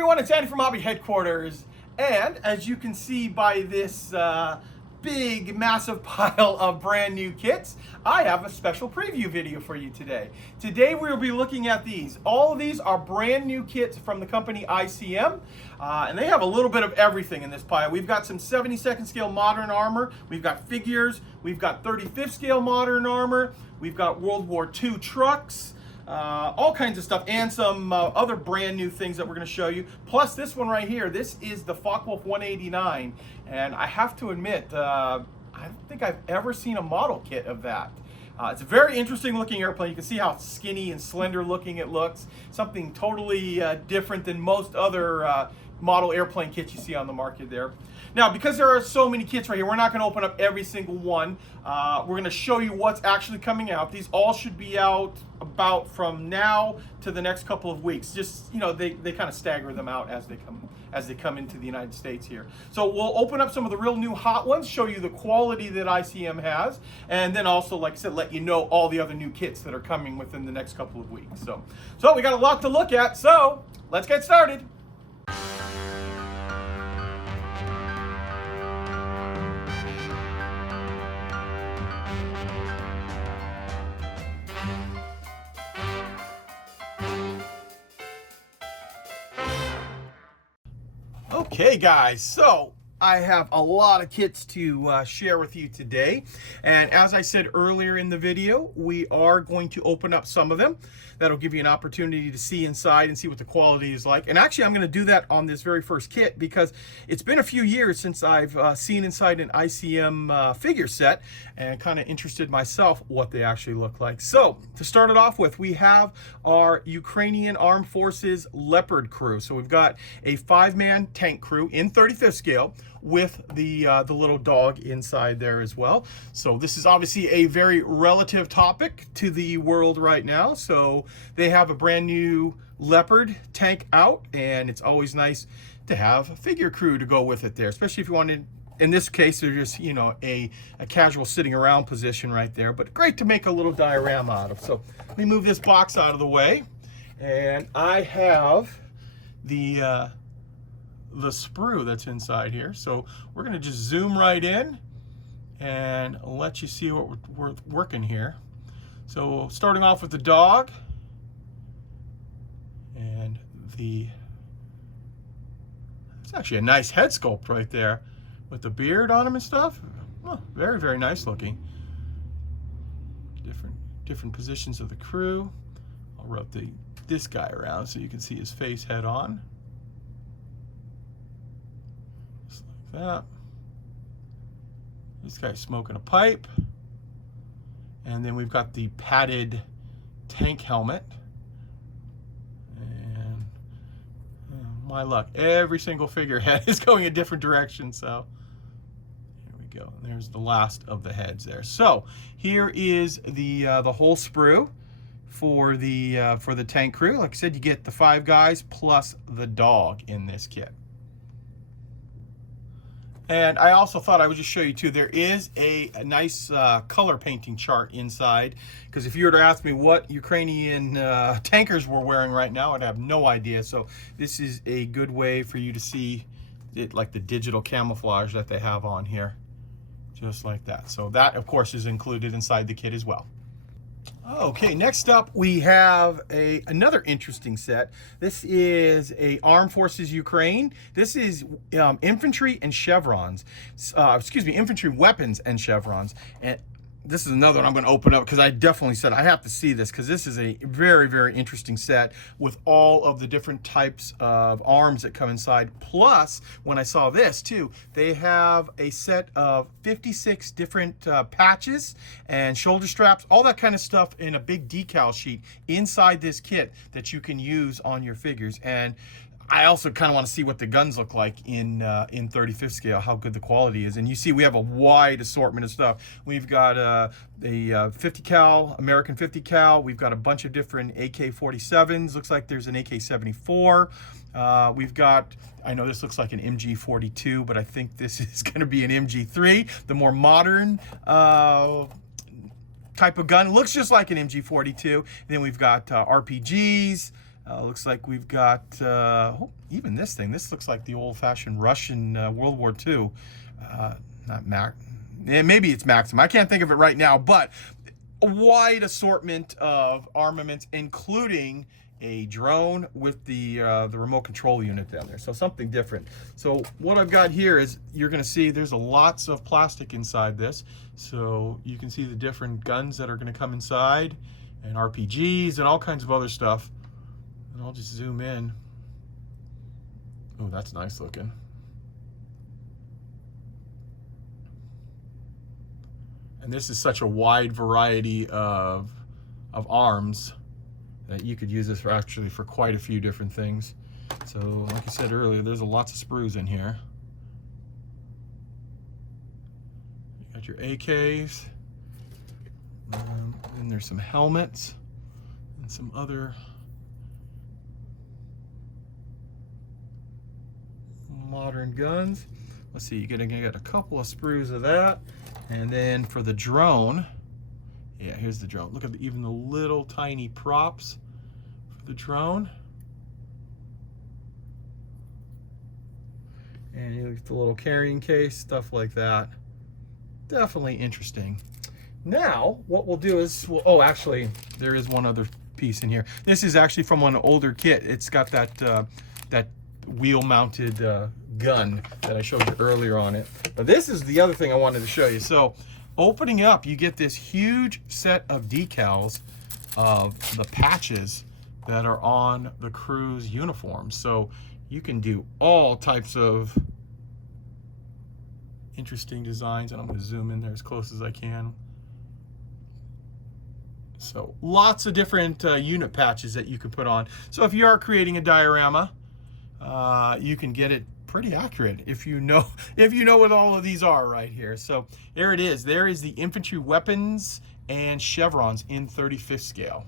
everyone, it's Andy from Hobby Headquarters, and as you can see by this big, massive pile of brand new kits, I have a special preview video for you today. Today we'll be looking at these. All of these are brand new kits from the company ICM, and they have a little bit of everything in this pile. We've got some 72nd scale modern armor, we've got figures, we've got 35th scale modern armor, we've got World War II trucks, all kinds of stuff, and some other brand new things that we're going to show you. Plus this one right here, this is the Focke-Wulf 189, and I have to admit, I don't think I've ever seen a model kit of that. It's a very interesting looking airplane. You can see how skinny and slender looking it looks. Something totally different than most other model airplane kits you see on the market there. Now, because there are so many kits right here, we're not going to open up every single one. We're going to show you what's actually coming out. These all should be out about from now to the next couple of weeks. Just, you know, they kind of stagger them out as they come into the United States here. So we'll open up some of the real new hot ones, show you the quality that ICM has, and then also, like I said, let you know all the other new kits that are coming within the next couple of weeks. So we got a lot to look at, so let's get started. Okay guys, so I have a lot of kits to share with you today, and as I said earlier in the video, we are going to open up some of them. That'll give you an opportunity to see inside and see what the quality is like. And actually, I'm going to do that on this very first kit because it's been a few years since I've seen inside an ICM figure set, and kind of interested myself what they actually look like. So to start it off with, we have our Ukrainian Armed Forces Leopard Crew. So we've got a 5-man tank crew in 35th scale with the little dog inside there as well. So this is obviously a very relative topic to the world right now. So they have a brand new Leopard tank out, and it's always nice to have a figure crew to go with it there, especially if you wanted. In this case, they're just, you know, a casual sitting around position right there, but great to make a little diorama out of. So let me move this box out of the way, and I have the sprue that's inside here. So we're going to just zoom right in and let you see what we're working here. So starting off with the dog, and it's actually a nice head sculpt right there with the beard on him and stuff. Oh, very, very nice looking. Different positions of the crew. I'll rotate this guy around so you can see his face head on. Just like that. This guy's smoking a pipe. And then we've got the padded tank helmet. And my luck, every single figurehead is going a different direction, so here we go. There's the last of the heads there. So here is the whole sprue for the tank crew. Like I said, you get the 5 guys plus the dog in this kit. And I also thought I would just show you too, there is a nice color painting chart inside, because if you were to ask me what Ukrainian tankers were wearing right now, I'd have no idea. So this is a good way for you to see it, like the digital camouflage that they have on here, just like that. So that, of course, is included inside the kit as well. Okay, next up we have another interesting set. This is a Armed Forces Ukraine. This is infantry and chevrons. Infantry weapons and chevrons. And this is another one I'm going to open up because I definitely said I have to see this, because this is a very, very interesting set with all of the different types of arms that come inside. Plus, when I saw this too, they have a set of 56 different patches and shoulder straps, all that kind of stuff in a big decal sheet inside this kit that you can use on your figures. And I also kind of want to see what the guns look like in 35th scale, how good the quality is. And you see we have a wide assortment of stuff. We've got a 50 cal, American 50 cal. We've got a bunch of different AK-47s. Looks like there's an AK-74. We've got, I know this looks like an MG-42, but I think this is going to be an MG-3, the more modern type of gun. It looks just like an MG-42. Then we've got RPGs. Looks like we've got, oh, even this thing. This looks like the old-fashioned Russian World War II. Not Mac. Maybe it's Maxim. I can't think of it right now, but a wide assortment of armaments, including a drone with the remote control unit down there. So something different. So what I've got here is, you're going to see there's lots of plastic inside this. So you can see the different guns that are going to come inside, and RPGs and all kinds of other stuff. And I'll just zoom in. Oh, that's nice looking. And this is such a wide variety of arms that you could use this for actually for quite a few different things. So like I said earlier, there's lots of sprues in here. You got your AKs, and there's some helmets and some other modern guns. Let's see, you're gonna get a couple of sprues of that. And then for the drone, yeah, here's the drone. Look at even the little tiny props for the drone. And you look at the little carrying case, stuff like that. Definitely interesting. Now, what we'll do is, oh, actually, there is one other piece in here. This is actually from an older kit. It's got that that wheel-mounted gun that I showed you earlier on it. But this is the other thing I wanted to show you. So, opening up, you get this huge set of decals of the patches that are on the crew's uniforms. So you can do all types of interesting designs, and I'm going to zoom in there as close as I can. So lots of different unit patches that you can put on. So if you are creating a diorama, you can get it pretty accurate if you know what all of these are right here. So there it is. There is the infantry weapons and chevrons in 35th scale.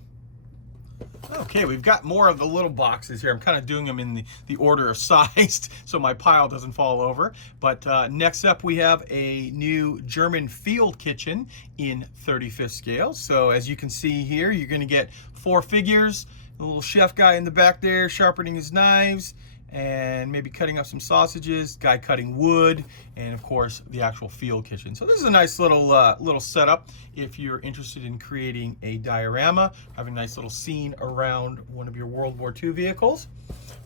Okay, we've got more of the little boxes here. I'm kind of doing them in the order of size so my pile doesn't fall over. But next up, we have a new German field kitchen in 35th scale. So as you can see here, you're going to get 4 figures, a little chef guy in the back there sharpening his knives, and maybe cutting up some sausages, guy cutting wood, and of course the actual field kitchen. So this is a nice little setup if you're interested in creating a diorama, having a nice little scene around one of your World War II vehicles.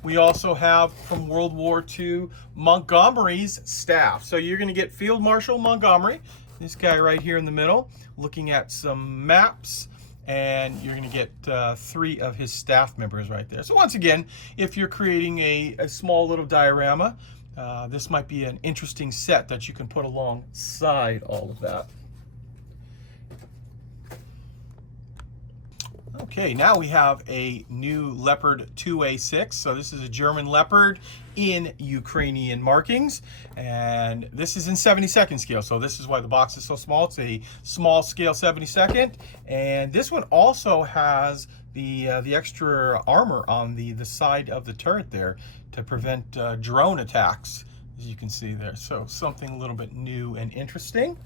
We also have from World War II Montgomery's staff. So you're going to get Field Marshal Montgomery, this guy right here in the middle, looking at some maps. And you're going to get 3 of his staff members right there. So once again, if you're creating a small little diorama, this might be an interesting set that you can put alongside all of that. Okay, now we have a new Leopard 2A6. So this is a German Leopard in Ukrainian markings, and this is in 72nd scale. So this is why the box is so small. It's a small scale 72nd, and this one also has the extra armor on the side of the turret there to prevent drone attacks, as you can see there. So something a little bit new and interesting.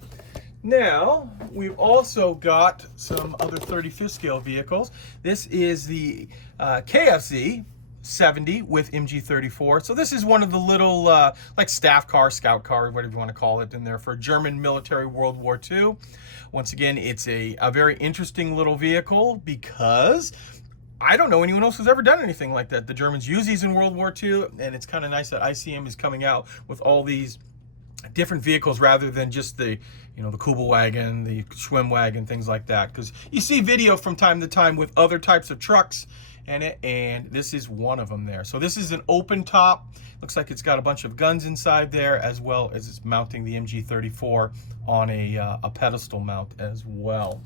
Now, we've also got some other 35th scale vehicles. This is the KFZ 70 with MG34. So this is one of the little like staff car, scout car, whatever you want to call it, in there for German military World War II. Once again, it's a very interesting little vehicle because I don't know anyone else who's ever done anything like that. The Germans use these in World War II, and it's kind of nice that ICM is coming out with all these different vehicles rather than just the the Kubelwagen, the Schwimmwagen, things like that, because you see video from time to time with other types of trucks in it, and this is one of them there. So this is an open top. Looks like it's got a bunch of guns inside there, as well as it's mounting the MG34 on a pedestal mount as well.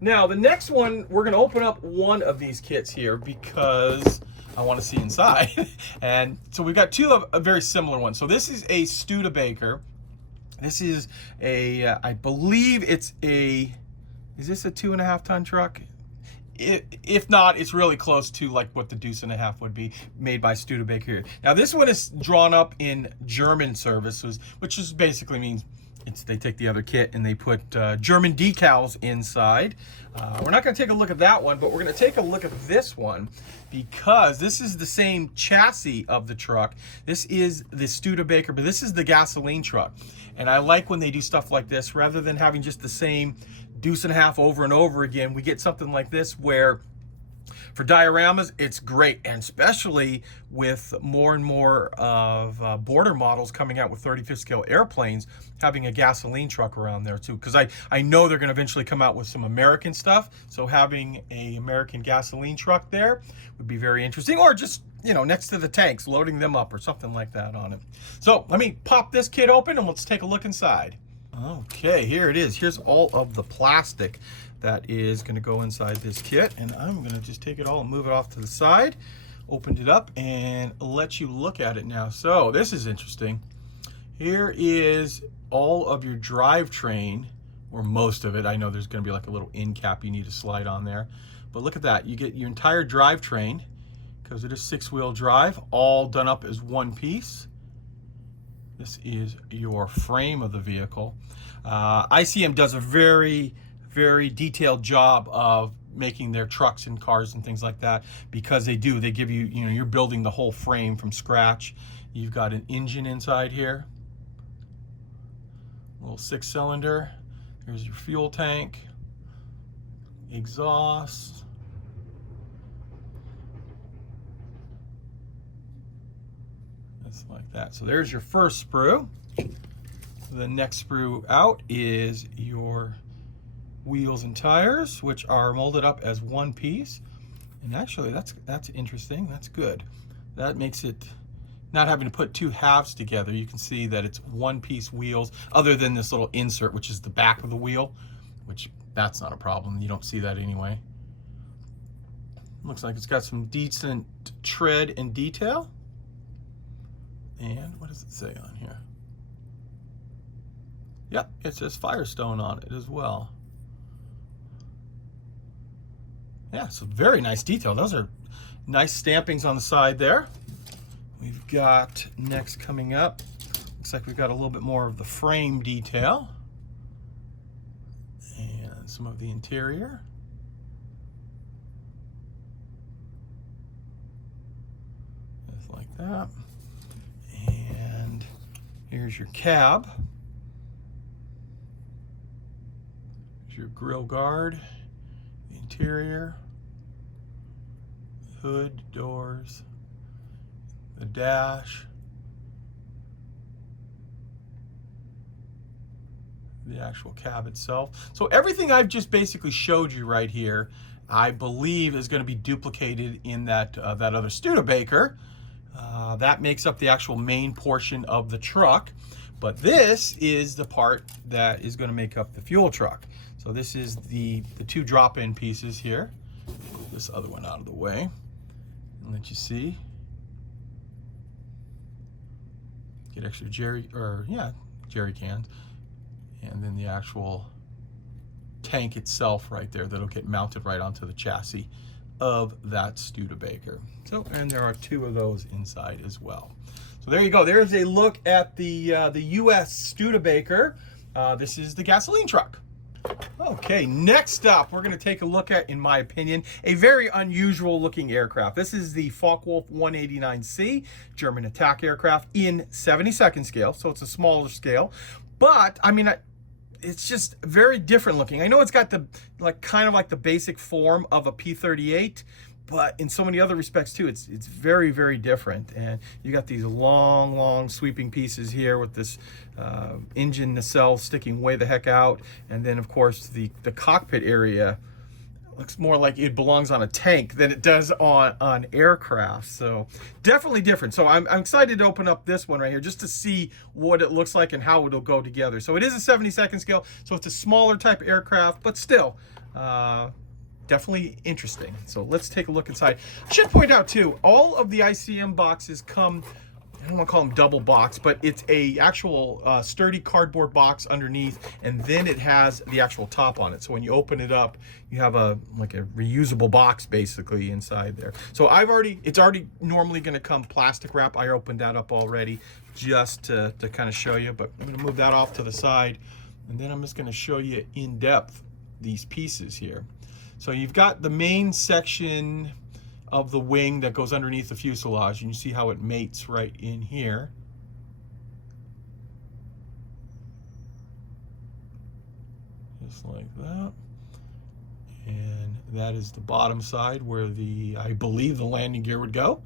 Now the next one, we're going to open up one of these kits here because I want to see inside. And so we've got 2 of a very similar ones. So this is a Studebaker. This is a, I believe it's is this a 2.5 ton truck? If not, it's really close to like what the Deuce and a Half would be, made by Studebaker here. Now this one is drawn up in German services, which just basically means They take the other kit and they put German decals inside. We're not going to take a look at that one, but we're going to take a look at this one because this is the same chassis of the truck. This is the Studebaker, but this is the gasoline truck. And I like when they do stuff like this, rather than having just the same deuce and a half over and over again, we get something like this where for dioramas, it's great, and especially with more and more of border models coming out with 35th scale airplanes, having a gasoline truck around there too. Because I know they're going to eventually come out with some American stuff, so having a American gasoline truck there would be very interesting, or just, you know, next to the tanks, loading them up or something like that on it. So let me pop this kit open and let's take a look inside. Okay, here it is. Here's all of the plastic that is going to go inside this kit, and I'm going to just take it all and move it off to the side. Opened it up and let you look at it now. So this is interesting. Here is all of your drivetrain, or most of it. I know there's going to be like a little end cap you need to slide on there, but look at that. You get your entire drivetrain, because it is 6-wheel drive, all done up as one piece. This is your frame of the vehicle. ICM does a very detailed job of making their trucks and cars and things like that, because they give you, you know, you're building the whole frame from scratch. You've got an engine inside here, a little 6-cylinder. Here's your fuel tank, exhaust, just like that. So there's your first sprue. The next sprue out is your wheels and tires, which are molded up as one piece. And actually that's interesting. That's good. That makes it not having to put two halves together. You can see that it's one piece wheels, other than this little insert, which is the back of the wheel, which that's not a problem. You don't see that anyway. Looks like it's got some decent tread and detail. And what does it say on here? Yep, it says Firestone on it as well. Yeah, so very nice detail. Those are nice stampings on the side there. We've got next coming up, looks like we've got a little bit more of the frame detail and some of the interior. Just like that. And here's your cab. Here's your grill guard, the interior, hood, doors, the dash, the actual cab itself. So everything I've just basically showed you right here, I believe is going to be duplicated in that other Studebaker. That makes up the actual main portion of the truck, but this is the part that is going to make up the fuel truck. So this is the two drop-in pieces here. Pull this other one out of the way and let you see. Get extra jerry cans, and then the actual tank itself right there that'll get mounted right onto the chassis of that Studebaker. So, and there are two of those inside as well. So there you go. There's a look at the US Studebaker. This is the gasoline truck. Okay, next up, we're going to take a look at, in my opinion, a very unusual looking aircraft. This is the Focke-Wulf 189C German attack aircraft in 72nd scale, so it's a smaller scale. But I mean, it's just very different looking. I know it's got the kind of like the basic form of a P-38, but in so many other respects too, it's very, very different. And you got these long sweeping pieces here with this engine nacelle sticking way the heck out, and then of course the cockpit area looks more like it belongs on a tank than it does on aircraft. So definitely different. So I'm excited to open up this one right here just to see what it looks like and how it'll go together. So it is a 72nd scale, so it's a smaller type aircraft, but still definitely interesting. So let's take a look inside. I should point out too, all of the ICM boxes come I don't want to call them double box, but it's a actual sturdy cardboard box underneath, and then it has the actual top on it. So when you open it up, you have like a reusable box basically inside there. So it's already normally going to come plastic wrap. I opened that up already just to kind of show you, but I'm going to move that off to the side, and then I'm just going to show you in depth these pieces here. So you've got the main section of the wing that goes underneath the fuselage, and you see how it mates right in here. Just like that. And that is the bottom side where I believe the landing gear would go.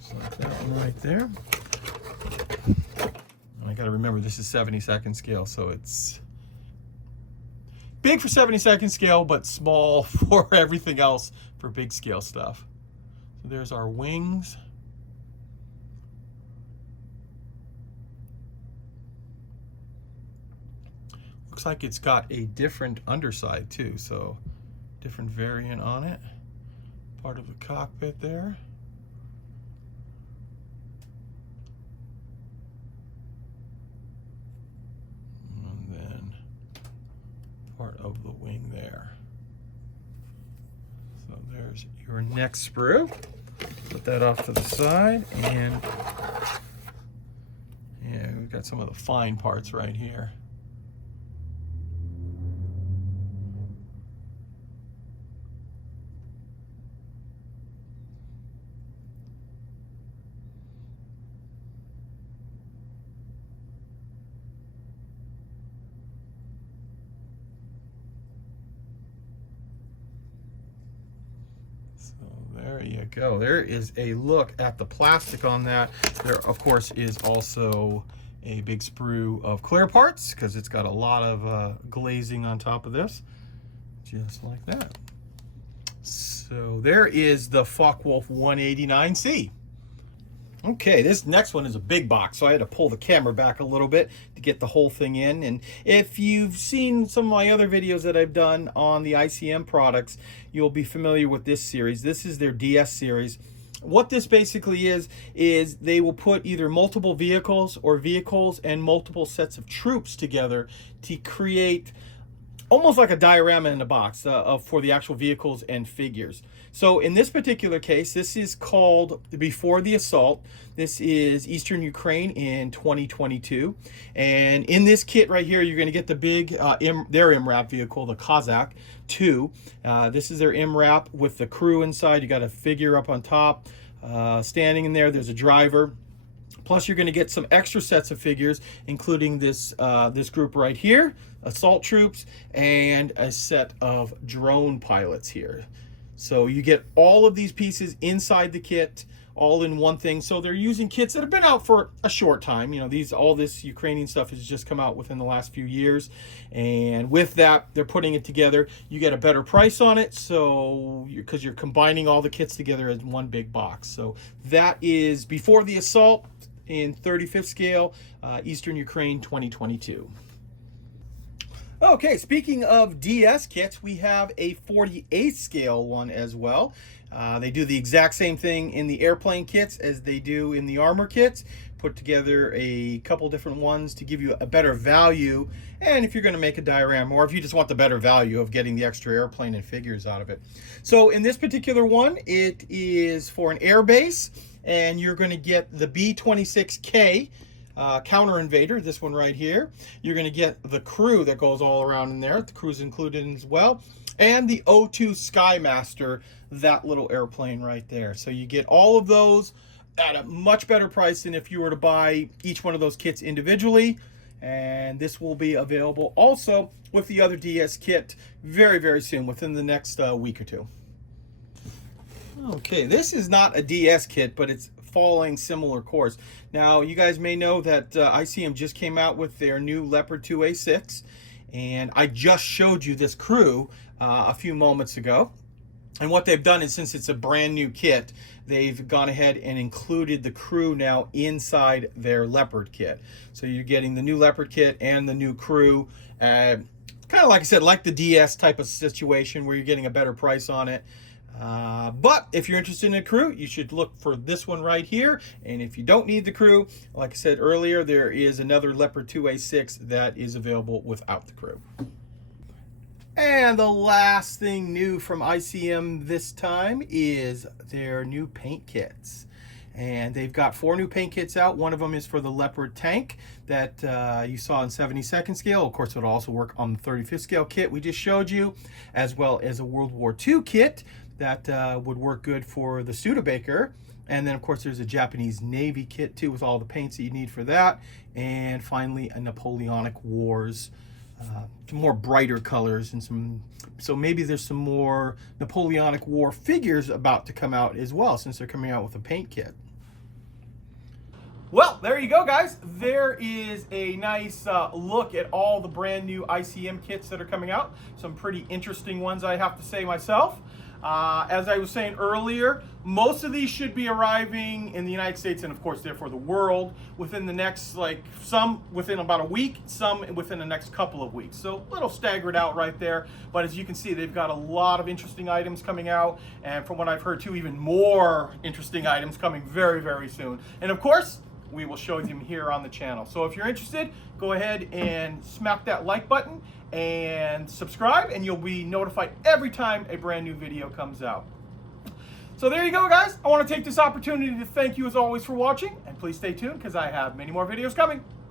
Just like that one right there. And I gotta remember this is 72nd scale, so it's big for 72nd scale, but small for everything else for big scale stuff. So there's our wings. Looks like it's got a different underside too, so different variant on it. Part of the cockpit there. Part of the wing there. So there's your neck sprue. Put that off to the side, and yeah, we've got some of the fine parts right here. There you go. There is a look at the plastic on that. There, of course, is also a big sprue of clear parts because it's got a lot of glazing on top of this, just like that. So there is the Focke-Wulf 189C. Okay, this next one is a big box, so I had to pull the camera back a little bit to get the whole thing in. And if you've seen some of my other videos that I've done on the ICM products, you'll be familiar with this series. This is their DS series. What this basically is they will put either multiple vehicles or vehicles and multiple sets of troops together to create almost like a diorama in a box for the actual vehicles and figures. So in this particular case, this is called Before the Assault. This is Eastern Ukraine in 2022. And in this kit right here, you're going to get the big, their MRAP vehicle, the Kazakh 2. This is their MRAP with the crew inside. You got a figure up on top, standing in there. There's a driver. Plus, you're going to get some extra sets of figures, including this this group right here, assault troops, and a set of drone pilots here. So you get all of these pieces inside the kit, all in one thing. So they're using kits that have been out for a short time. You know, all this Ukrainian stuff has just come out within the last few years. And with that, they're putting it together. You get a better price on it, so because you're combining all the kits together as one big box. So that is Before the Assault in 35th scale, Eastern Ukraine 2022. Okay, speaking of DS kits, we have a 48th scale one as well. They do the exact same thing in the airplane kits as they do in the armor kits. Put together a couple different ones to give you a better value, and if you're going to make a diorama, or if you just want the better value of getting the extra airplane and figures out of it. So in this particular one, it is for an air base, and you're going to get the B-26K counter invader, this one right here. You're going to get the crew that goes all around in there. The crew's included in as well. And the O2 Skymaster, that little airplane right there. So you get all of those at a much better price than if you were to buy each one of those kits individually. And this will be available also with the other DS kit very, very soon, within the next week or two. Okay, this is not a DS kit, but it's following similar course. Now, you guys may know that ICM just came out with their new Leopard 2A6, and I just showed you this crew a few moments ago. And what they've done is, since it's a brand new kit, they've gone ahead and included the crew now inside their Leopard kit. So you're getting the new Leopard kit and the new crew, kind of like I said, like the DS type of situation where you're getting a better price on it. But if you're interested in a crew, you should look for this one right here. And if you don't need the crew, like I said earlier, there is another Leopard 2A6 that is available without the crew. And the last thing new from ICM this time is their new paint kits. And they've got 4 new paint kits out. One of them is for the Leopard tank that you saw in 72nd scale. Of course, it'll also work on the 35th scale kit we just showed you, as well as a World War II kit that would work good for the Studebaker. And then, of course, there's a Japanese Navy kit, too, with all the paints that you need for that. And finally, a Napoleonic Wars, some more brighter colors and some, so maybe there's some more Napoleonic War figures about to come out as well, since they're coming out with a paint kit. Well, there you go, guys. There is a nice look at all the brand new ICM kits that are coming out. Some pretty interesting ones, I have to say myself. As I was saying earlier, most of these should be arriving in the United States and, of course, therefore the world within the next, some within about a week, some within the next couple of weeks. So a little staggered out right there. But as you can see, they've got a lot of interesting items coming out. And from what I've heard, too, even more interesting items coming very, very soon. And, of course, we will show them here on the channel. So if you're interested, go ahead and smack that like button and subscribe, and you'll be notified every time a brand new video comes out. So there you go, guys. I want to take this opportunity to thank you as always for watching, and please stay tuned because I have many more videos coming.